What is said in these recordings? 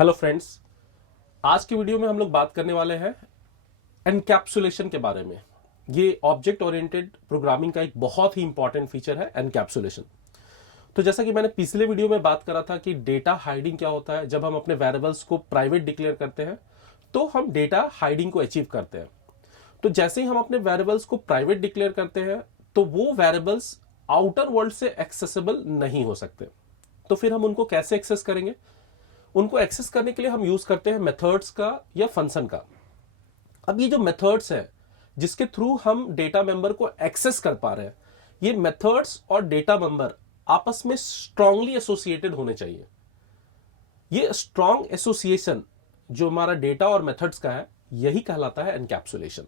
Hello friends, आज की video में हम लोग बात करने वाले हैं एनकैप्सुलेशन के बारे में। ये ऑब्जेक्ट ओरिएंटेड प्रोग्रामिंग का एक बहुत ही इंपॉर्टेंट फीचर है एनकैप्सुलेशन। तो जैसा कि मैंने पिछले वीडियो में बात करा था कि डेटा हाइडिंग क्या होता है। जब हम अपने वेरिएबल्स को प्राइवेट डिक्लेयर करते हैं तो हम डेटा हाइडिंग को अचीव करते हैं। तो जैसे ही हम अपने वेरिएबल्स को प्राइवेट डिक्लेयर करते हैं तो वो वेरिएबल्स आउटर वर्ल्ड से एक्सेसिबल नहीं हो सकते। तो फिर हम उनको कैसे एक्सेस करेंगे? उनको एक्सेस करने के लिए हम यूज करते हैं मेथड्स का या फंक्शन का। अब ये जो मेथड्स है जिसके थ्रू हम डेटा मेंबर को एक्सेस कर पा रहे हैं, ये मेथड्स और डेटा मेंबर आपस में स्ट्रांगली एसोसिएटेड होने चाहिए। ये स्ट्रांग एसोसिएशन जो हमारा डेटा और मेथड्स का है, यही कहलाता है एनकैप्सुलेशन।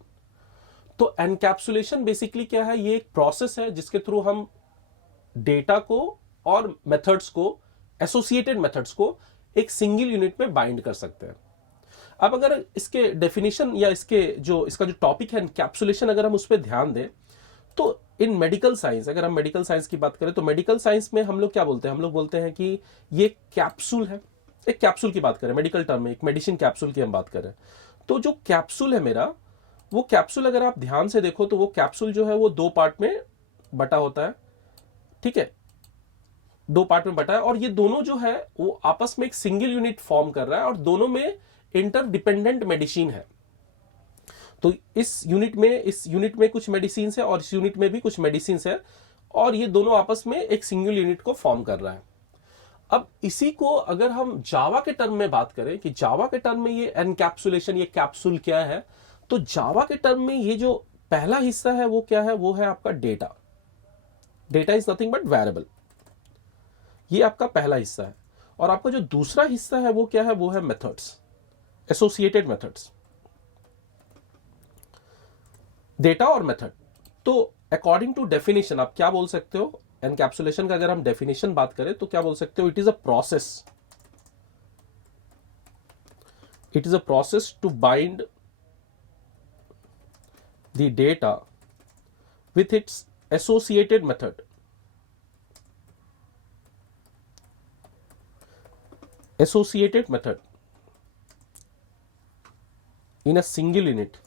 तो एनकैप्सुलेशन बेसिकली क्या है? ये एक प्रोसेस है जिसके थ्रू हम डेटा को और मेथड्स को, एसोसिएटेड मेथड्स को एक सिंगल यूनिट में बाइंड कर सकते हैं। अब अगर इसके डेफिनेशन या इसका जो टॉपिक है एनकैप्सुलेशन, अगर हम उस पर ध्यान दें तो इन मेडिकल साइंस, अगर हम मेडिकल साइंस की बात करें तो मेडिकल साइंस में हम लोग क्या बोलते हैं? हम लोग बोलते हैं कि ये कैप्सूल है। एक कैप्सूल की बात करें, मेडिकल टर्म में एक मेडिसिन कैप्सूल की हम बात करें तो जो कैप्सूल है मेरा, वो कैप्सूल अगर आप ध्यान से देखो तो वो कैप्सूल जो है वो दो पार्ट में बटा होता है। ठीक है, दो पार्ट में बटा है और ये दोनों जो है वो आपस में एक सिंगल यूनिट फॉर्म कर रहा है और दोनों में इंटरडिपेंडेंट मेडिसिन है। तो इस यूनिट में कुछ मेडिसिन है और इस यूनिट में भी कुछ मेडिसिन है और ये दोनों आपस में एक सिंगल यूनिट को फॉर्म कर रहा है। अब इसी को अगर हम जावा के टर्म में बात करें कि जावा के टर्म में ये एनकैप्सुलेशन, ये कैप्सूल क्या है, तो जावा के टर्म में ये जो पहला हिस्सा है वो क्या है? वो है आपका data. Data is nothing but variable. ये आपका पहला हिस्सा है। और आपका जो दूसरा हिस्सा है वो क्या है? वो है मेथड्स, एसोसिएटेड मेथड्स, डेटा और मेथड। तो अकॉर्डिंग टू डेफिनेशन आप क्या बोल सकते हो? एनकैप्सुलेशन का अगर हम डेफिनेशन बात करें तो क्या बोल सकते हो? It is a process, it is a process to bind the data with its associated method in a single unit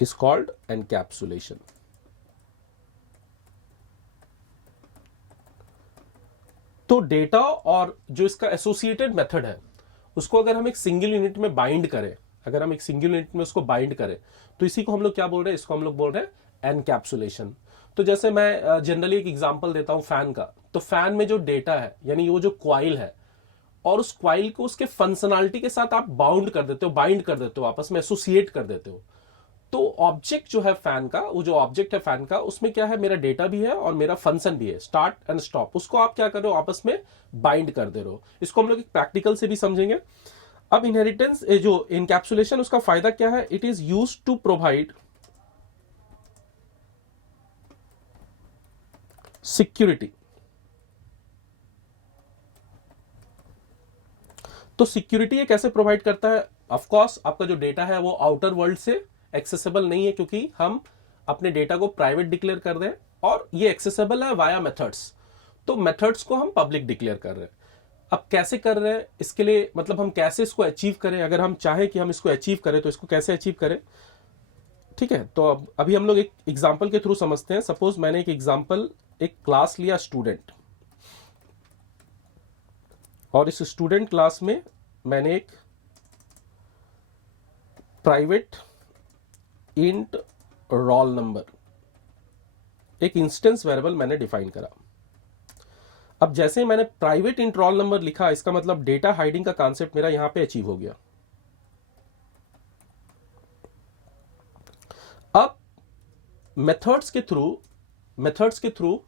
is called encapsulation. तो डेटा और जो इसका एसोसिएटेड मेथड है उसको अगर हम एक सिंगल यूनिट में बाइंड करें, अगर हम एक सिंगल यूनिट में उसको बाइंड करें तो इसी को हम लोग क्या बोल रहे हैं? इसको हम लोग बोल रहे हैं एनकैप्सुलेशन। तो जैसे मैं जनरली एक एग्जांपल देता हूं फैन का। तो फैन में जो डेटा है यानी वो जो क्वाइल है और उस क्वाइल को उसके फंक्शनैलिटी के साथ आप बाउंड कर देते हो, बाइंड कर देते हो, आपस में एसोसिएट कर देते हो। तो ऑब्जेक्ट जो है फैन का, वो जो ऑब्जेक्ट है फैन का, उसमें क्या है? मेरा डेटा भी है और मेरा फंक्शन भी है, स्टार्ट एंड स्टॉप। उसको आप क्या कर रहे हो? आपस में बाइंड कर दे रहे हो। इसको हम लोग एक प्रैक्टिकल से भी समझेंगे। अब इनहेरिटेंस, जो इनकैप्सुलेशन, उसका फायदा क्या है? It is used to provide security. तो सिक्योरिटी ये कैसे प्रोवाइड करता है? ऑफ कोर्स आपका जो डेटा है वो आउटर वर्ल्ड से एक्सेसिबल नहीं है क्योंकि हम अपने डेटा को प्राइवेट डिक्लेयर कर रहे हैं और ये एक्सेसिबल है वाया मेथड्स। तो मेथड्स को हम पब्लिक डिक्लेयर कर रहे हैं। अब कैसे कर रहे हैं? इसके लिए मतलब हम कैसे इसको अचीव करें? अगर हम चाहें कि हम इसको अचीव करें तो इसको कैसे अचीव करें? ठीक है, तो अब अभी हम लोग एक एग्जाम्पल के थ्रू समझते हैं। सपोज मैंने एक एग्जाम्पल, एक क्लास लिया स्टूडेंट, और इस स्टूडेंट क्लास में मैंने एक प्राइवेट इंट रोल नंबर, एक इंस्टेंस वेरिएबल मैंने डिफाइन करा। अब जैसे ही मैंने प्राइवेट इंट रोल नंबर लिखा, इसका मतलब डेटा हाइडिंग का कॉन्सेप्ट मेरा यहां पे अचीव हो गया। अब मेथड्स के थ्रू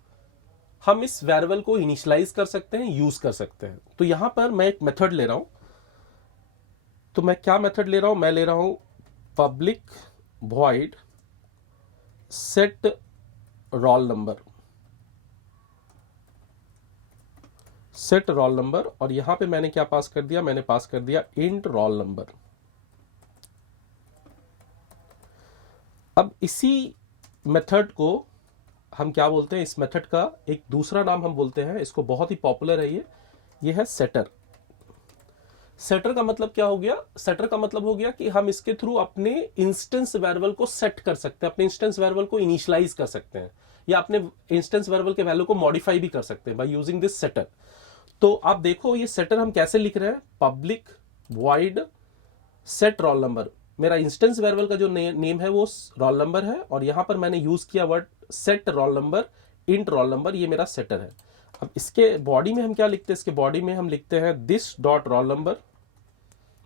हम इस वेरिएबल को इनिशियलाइज कर सकते हैं, यूज कर सकते हैं। तो यहां पर मैं एक मेथड ले रहा हूं। तो मैं क्या मेथड ले रहा हूं? मैं ले रहा हूं public void set roll number, set roll number. और यहां पे मैंने क्या पास कर दिया? मैंने पास कर दिया इंट रोल नंबर। अब इसी मेथड को हम क्या बोलते हैं, इस मेथड का एक दूसरा नाम हम बोलते हैं, इसको बहुत ही पॉपुलर है ये है सेटर। सेटर का मतलब क्या हो गया? सेटर का मतलब हो गया कि हम इसके थ्रू अपने इंस्टेंस वेरिएबल को सेट कर सकते हैं, अपने इंस्टेंस वेरिएबल को इनिशियलाइज कर सकते हैं, या अपने इंस्टेंस वेरिएबल के वैल्यू को मॉडिफाई भी कर सकते हैं बाय यूजिंग दिस सेटर। तो आप देखो ये सेटर हम कैसे लिख रहे हैं, public void set roll number. मेरा इंस्टेंस वेरिएबल का जो नेम है वो रोल नंबर है, और यहां पर मैंने यूज किया word set roll number, int roll number, ये मेरा सेटर है। अब इसके बॉडी में हम क्या लिखते हैं? इसके बॉडी में हम लिखते हैं दिस डॉट रोल नंबर।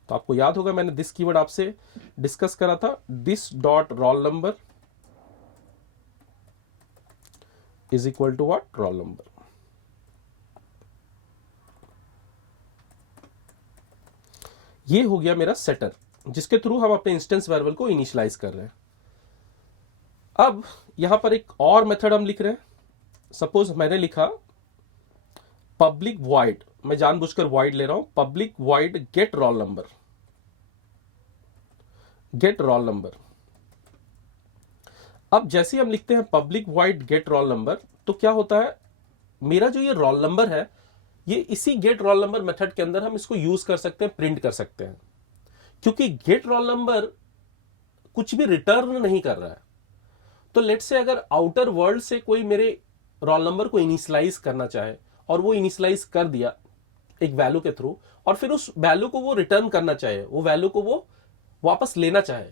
तो आपको याद होगा मैंने दिस कीवर्ड आपसे डिस्कस करा था, this dot roll number is equal to what? Roll number. ये हो गया मेरा सेटर, जिसके थ्रू हम अपने इंस्टेंस वेरिएबल को इनिशियलाइज कर रहे हैं। अब यहां पर एक और मेथड हम लिख रहे हैं। सपोज मैंने लिखा पब्लिक वॉइड, मैं जानबूझकर वॉइड ले रहा हूं, public void get roll number, get roll number. अब जैसे हम लिखते हैं public void get roll number, तो क्या होता है, मेरा जो ये रोल नंबर है, ये इसी गेट रोल नंबर मेथड के अंदर हम इसको यूज कर सकते हैं, प्रिंट कर सकते हैं। क्योंकि गेट रोल नंबर कुछ भी रिटर्न नहीं कर रहा है। तो लेट से अगर आउटर वर्ल्ड से कोई मेरे रोल नंबर को इनिशियलाइज करना चाहे, और वो इनिशियलाइज कर दिया एक वैल्यू के थ्रू, और फिर उस वैल्यू को वो रिटर्न करना चाहे, वो वैल्यू को वो वापस लेना चाहे,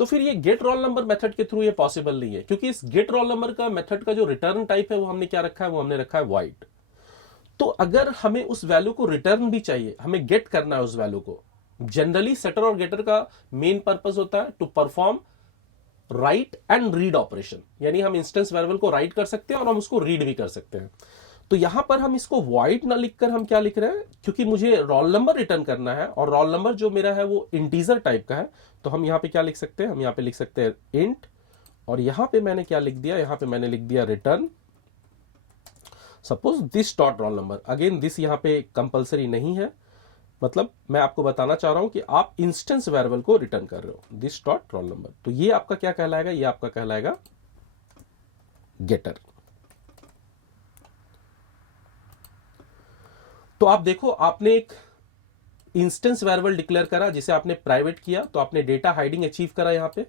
तो फिर ये गेट रोल नंबर मेथड के थ्रू ये पॉसिबल नहीं है। क्योंकि इस गेट रोल नंबर का मेथड का जो रिटर्न टाइप है वो हमने क्या रखा है? वो हमने रखा है वॉइड। तो अगर हमें उस वैल्यू को रिटर्न भी चाहिए, हमें गेट करना है उस वैल्यू को, जनरली सेटर और गेटर का मेन पर्पस होता है to perform write and read operation. यानी हम इंस्टेंस वेरिएबल को राइट कर सकते हैं और हम उसको रीड भी कर सकते हैं। तो यहां पर हम इसको वॉइड ना लिखकर हम क्या लिख रहे हैं, क्योंकि मुझे रोल नंबर रिटर्न करना है, और रोल नंबर जो मेरा है वो इंटीजर टाइप का है, तो हम यहां पे क्या लिख सकते हैं? हम यहां पे लिख सकते हैं इंट, और यहां पे मैंने क्या लिख दिया? यहां पे मैंने लिख दिया return suppose this dot roll number. Again this यहां पे कंपलसरी नहीं है, मतलब मैं आपको बताना चाह रहा हूं कि आप इंस्टेंस वेरिएबल को रिटर्न कर रहे हो, दिस डॉट रोल नंबर। तो ये आपका क्या कहलाएगा? ये आपका कहलाएगा गेटर। तो आप देखो, आपने एक इंस्टेंस वेरिएबल डिक्लेयर करा जिसे आपने प्राइवेट किया, तो आपने डेटा हाइडिंग अचीव करा यहां पे।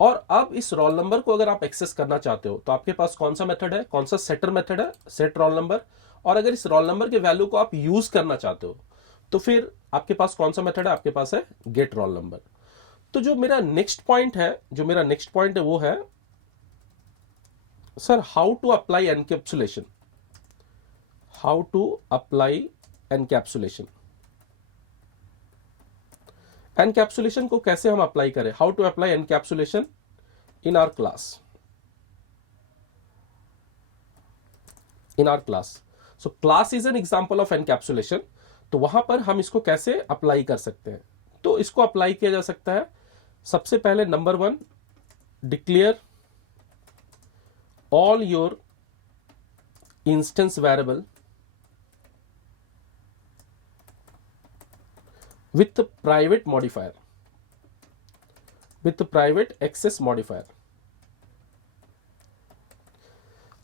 और अब इस रोल नंबर को अगर आप एक्सेस करना चाहते हो, तो आपके पास कौन सा मेथड है? कौन सा सेटर मेथड है? Set roll number. और अगर इस रोल नंबर के वैल्यू को आप यूज करना चाहते हो, तो फिर आपके पास कौन सा मेथड है? आपके पास है गेट रोल नंबर। तो जो मेरा नेक्स्ट पॉइंट है वो है, sir how to apply encapsulation, how to apply encapsulation. Encapsulation को कैसे हम अप्लाई करें? How to apply encapsulation in our class, in our class. So class is an example of encapsulation. तो वहां पर हम इसको कैसे अप्लाई कर सकते हैं? तो इसको अप्लाई किया जा सकता है, सबसे पहले number 1, declare all your instance variable with private modifier, with private access modifier।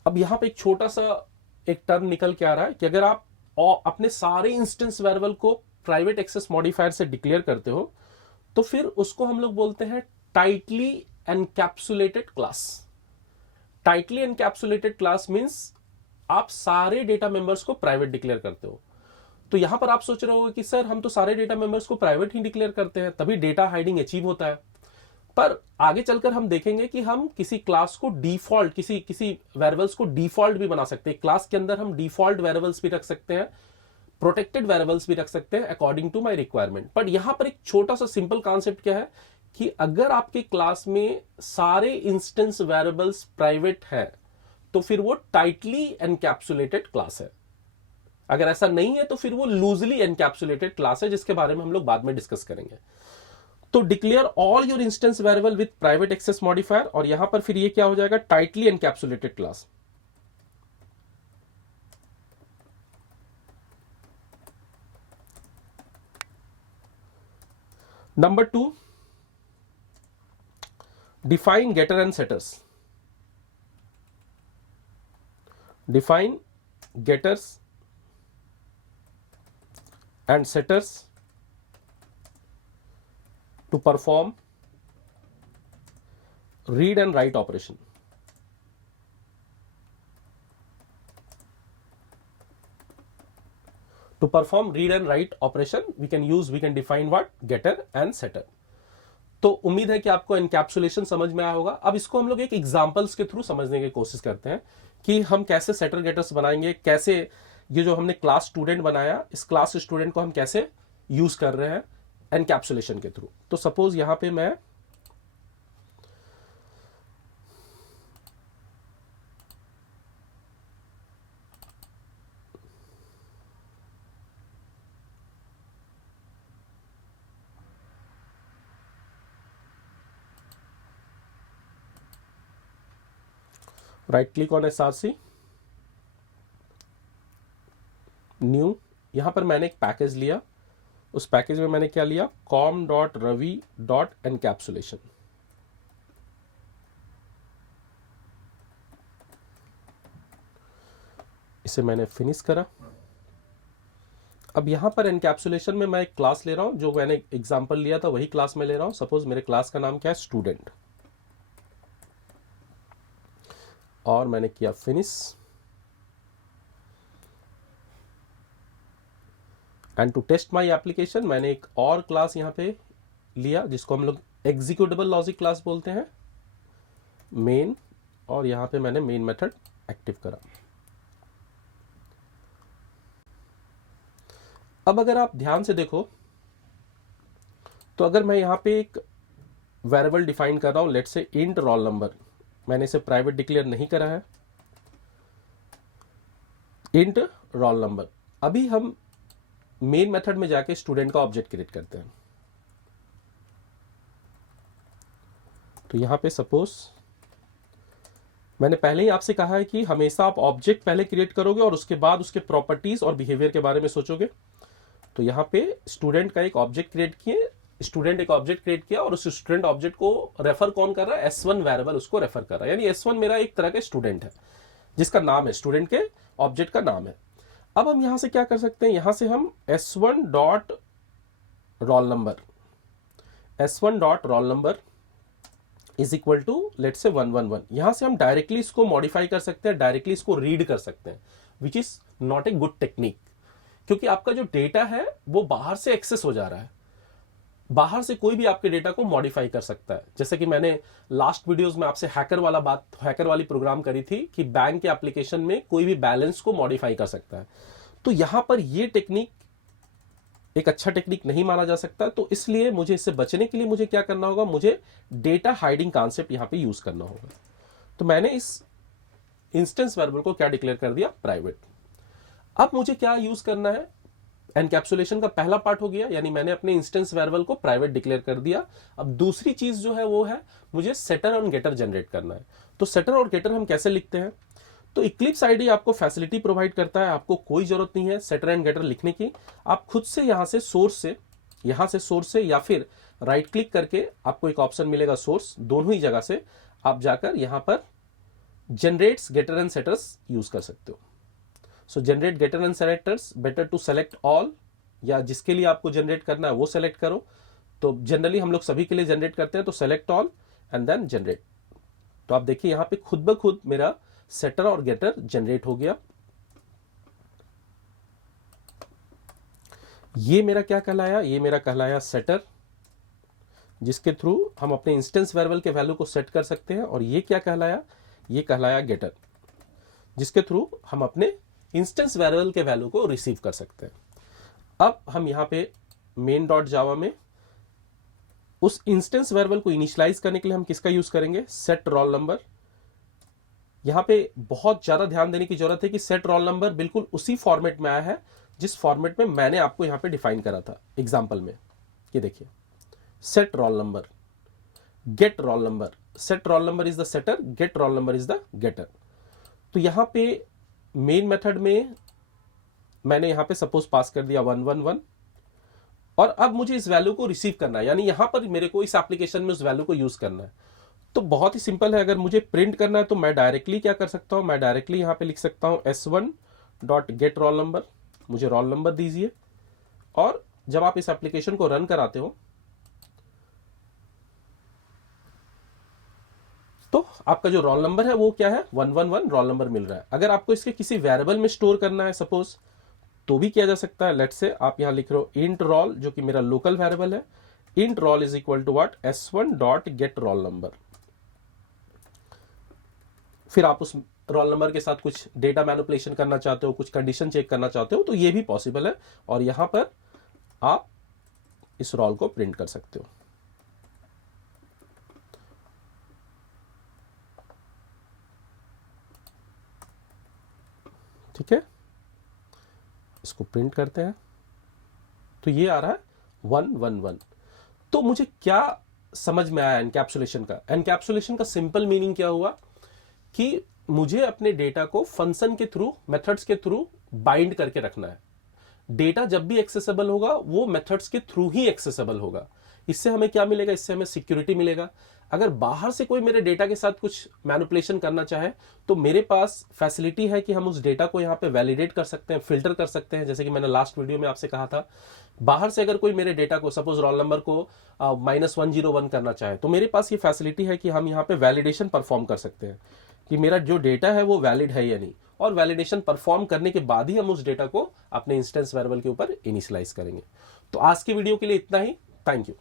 अब यहां पे एक छोटा सा एक टर्म निकल के आ रहा है कि अगर आप अपने सारे इंस्टेंस वेरिएबल को प्राइवेट एक्सेस मॉडिफायर से डिक्लेयर करते हो, तो फिर उसको हम लोग बोलते हैं tightly encapsulated class. Tightly encapsulated class means आप सारे डेटा मेंबर्स को प्राइवेट डिक्लेयर करते हो। तो यहां पर आप सोच रहे होगे कि सर हम तो सारे डेटा मेंबर्स को प्राइवेट ही डिक्लेयर करते हैं, तभी डेटा हाइडिंग अचीव होता है। पर आगे चलकर हम देखेंगे कि हम किसी क्लास को डिफॉल्ट, किसी वेरिएबल्स को डिफॉल्ट भी बना सकते हैं। क्लास के अंदर हम डिफॉल्ट वेरिएबल्स भी रख सकते हैं, प्रोटेक्टेड वेरिएबल्स भी रख सकते हैं according to my requirement. But यहां पर एक छोटा सा सिंपल कॉन्सेप्ट क्या है कि अगर आपके क्लास में सारे इंस्टेंस वेरिएबल्स प्राइवेट है, तो फिर वो टाइटली एनकैप्सुलेटेड क्लास है। अगर ऐसा नहीं है तो फिर वो लूजली एनकैप्सुलेटेड क्लास है, जिसके बारे में हम लोग बाद में डिस्कस करेंगे। तो declare all your instance variable with private access modifier, और यहां पर फिर ये क्या हो जाएगा? Tightly encapsulated class. Number 2, define getter and setters. define getters and setters to perform read and write operation. To perform read and write operation, we can define what? Getter and setter. तो उम्मीद है कि आपको encapsulation समझ में आया होगा। अब इसको हम लोग एक एग्जांपल्स के थ्रू समझने की कोशिश करते हैं कि हम कैसे सेटर गेटर्स बनाएंगे, कैसे ये जो हमने क्लास स्टूडेंट बनाया, इस क्लास स्टूडेंट को हम कैसे यूज कर रहे हैं एनकैप्सुलेशन के थ्रू। तो सपोज यहां पे मैं right click on SRC, new, यहां पर मैंने एक पैकेज लिया, उस पैकेज में मैंने क्या लिया? com.ravi.encapsulation। इसे मैंने फिनिश करा। अब यहां पर एनकैप्सुलेशन में मैं एक क्लास ले रहा हूं, जो मैंने एग्जांपल लिया था वही क्लास में ले रहा हूं। सपोज मेरे क्लास का नाम क्या है? स्टूडेंट। और मैंने किया finish, and to test my application मैंने एक और क्लास यहां पे लिया जिसको हम लोग एग्जीक्यूटेबल लॉजिक क्लास बोलते हैं, मेन, और यहां पे मैंने मेन मेथड एक्टिव करा। अब अगर आप ध्यान से देखो तो अगर मैं यहां पे एक वेरिएबल डिफाइन कर रहा हूं, let's say int roll number, मैंने इसे प्राइवेट डिक्लेयर नहीं करा है, इंट रोल नंबर। अभी हम मेन मेथड में जाके स्टूडेंट का ऑब्जेक्ट क्रिएट करते हैं। तो यहां पे सपोज मैंने पहले ही आपसे कहा है कि हमेशा आप ऑब्जेक्ट पहले क्रिएट करोगे और उसके बाद उसके प्रॉपर्टीज और बिहेवियर के बारे में सोचोगे। तो यहां पे स्टूडेंट का एक ऑब्जेक्ट क्रिएट किए, स्टूडेंट एक ऑब्जेक्ट क्रिएट किया और उस स्टूडेंट ऑब्जेक्ट को रेफर कौन कर रहा है? S1 वेरिएबल उसको रेफर कर रहा है, यानी S1 मेरा एक तरह का स्टूडेंट है जिसका नाम है, स्टूडेंट के ऑब्जेक्ट का नाम है। अब हम यहां से क्या कर सकते हैं? यहां से हम S1 dot roll number, S1 dot roll number is equal to let's say 111, यहां से हम डायरेक्टली इसको मॉडिफाई कर सकते हैं, डायरेक्टली इसको रीड कर सकते हैं, which is not a good technique, क्योंकि आपका जो डेटा है वो बाहर से एक्सेस हो जा रहा है। बाहर से कोई भी आपके डेटा को मॉडिफाई कर सकता है। जैसे कि मैंने लास्ट वीडियोस में आपसे हैकर वाली प्रोग्राम करी थी कि बैंक के एप्लीकेशन में कोई भी बैलेंस को मॉडिफाई कर सकता है। तो यहां पर ये टेक्निक एक अच्छा टेक्निक नहीं माना जा सकता। तो इसलिए मुझे इससे बचने के लिए मुझे क्या करना होगा? मुझे डेटा हाइडिंग कॉन्सेप्ट यहां पे यूज करना होगा। तो मैंने इस इंस्टेंस वेरिएबल को क्या डिक्लेयर कर दिया? प्राइवेट। अब मुझे क्या यूज करना है? एनकैप्सुलेशन का पहला पार्ट हो गया, यानी मैंने अपने इंस्टेंस वेरिएबल को प्राइवेट डिक्लेयर कर दिया। अब दूसरी चीज जो है वो है मुझे सेटर और गेटर जनरेट करना है। तो सेटर और गेटर हम कैसे लिखते हैं? तो इक्लिप्स आईडी आपको फैसिलिटी प्रोवाइड करता है, आपको कोई जरूरत नहीं है सेटर एंड गेटर लिखने की। आप खुद से यहां से सोर्स से या फिर राइट क्लिक करके आपको एक ऑप्शन मिलेगा सोर्स, दोनों ही जगह से आप जाकर यहां पर generates getter and setters use कर सकते हो। So generate getter and selectors, better to select all, या जिसके लिए आपको जनरेट करना है वो सेलेक्ट करो। तो जनरली हम लोग सभी के लिए जनरेट करते हैं, तो select all and then generate. तो आप देखिए यहां पे खुद ब खुद मेरा सेटर और गेटर जनरेट हो गया। ये मेरा क्या कहलाया? ये मेरा कहलाया सेटर, जिसके थ्रू हम अपने इंस्टेंस वेरिएबल के वैल्यू को सेट कर सकते हैं। और ये क्या कहलाया? ये कहलाया गेटर, जिसके थ्रू हम अपने इंस्टेंस वेरिएबल के वैल्यू को रिसीव कर सकते हैं। अब हम यहां पे मेन डॉट जावा में उस इंस्टेंस वेरिएबल को इनिशियलाइज करने के लिए हम किसका यूज करेंगे? Set roll number. यहां पे बहुत ज्यादा ध्यान देने की जरूरत है कि सेट रोल नंबर बिल्कुल उसी फॉर्मेट में आया है जिस फॉर्मेट में मैंने आपको यहां पे डिफाइन करा था एग्जांपल में। ये देखिए, set roll number, get roll number. Set roll number is the setter, get roll number is the getter. तो यहां पे मेन मेथड में मैंने यहां पे सपोज पास कर दिया 111, और अब मुझे इस वैल्यू को रिसीव करना है, यानी यहां पर मेरे को इस एप्लीकेशन में उस वैल्यू को यूज करना है। तो बहुत ही सिंपल है, अगर मुझे प्रिंट करना है तो मैं डायरेक्टली क्या कर सकता हूं, मैं डायरेक्टली यहां पे लिख सकता हूं s1.get roll number, मुझे रोल नंबर दीजिए। और जब आप इस एप्लीकेशन को रन कराते हो तो आपका जो रोल नंबर है वो क्या है, 111 रोल नंबर मिल रहा है। अगर आपको इसके किसी वेरिएबल में स्टोर करना है सपोज, तो भी किया जा सकता है। लेट्स से आप यहां लिख रहे हो इंट रोल, जो कि मेरा लोकल वेरिएबल है, int roll is equal to what, s1.get roll number। फिर आप उस रोल नंबर के साथ कुछ डेटा मैनिपुलेशन करना चाहते हो, कुछ कंडीशन चेक करना चाहते हो, तो ये भी पॉसिबल है। और यहां पर आप इस रोल को प्रिंट कर सकते हो। ठीक है, इसको प्रिंट करते हैं तो ये आ रहा है 111। तो मुझे क्या समझ में आया एनकैप्सुलेशन का? एनकैप्सुलेशन का सिंपल मीनिंग क्या हुआ कि मुझे अपने डेटा को फंक्शन के थ्रू, मेथड्स के थ्रू बाइंड करके रखना है। डेटा जब भी एक्सेसिबल होगा वो मेथड्स के थ्रू ही एक्सेसिबल होगा। इससे हमें क्या मिलेगा, इससे हमें सिक्योरिटी मिलेगा। अगर बाहर से कोई मेरे डेटा के साथ कुछ मैनिपुलेशन करना चाहे तो मेरे पास फैसिलिटी है कि हम उस डेटा को यहाँ पे वैलिडेट कर सकते हैं, फिल्टर कर सकते हैं। जैसे कि मैंने लास्ट वीडियो में आपसे कहा था, बाहर से अगर कोई मेरे डेटा को, सपोज रोल नंबर को -101 करना चाहे, तो मेरे पास ये फैसिलिटी है कि हम यहाँ पे वैलिडेशन परफॉर्म कर सकते हैं कि मेरा जो डेटा है वो वैलिड है या नहीं। और वैलिडेशन परफॉर्म करने के बाद ही हम उस डेटा को अपने इंस्टेंस वेरिएबल के ऊपर इनिशियलाइज करेंगे। तो आज की वीडियो के लिए इतना ही। Thank you.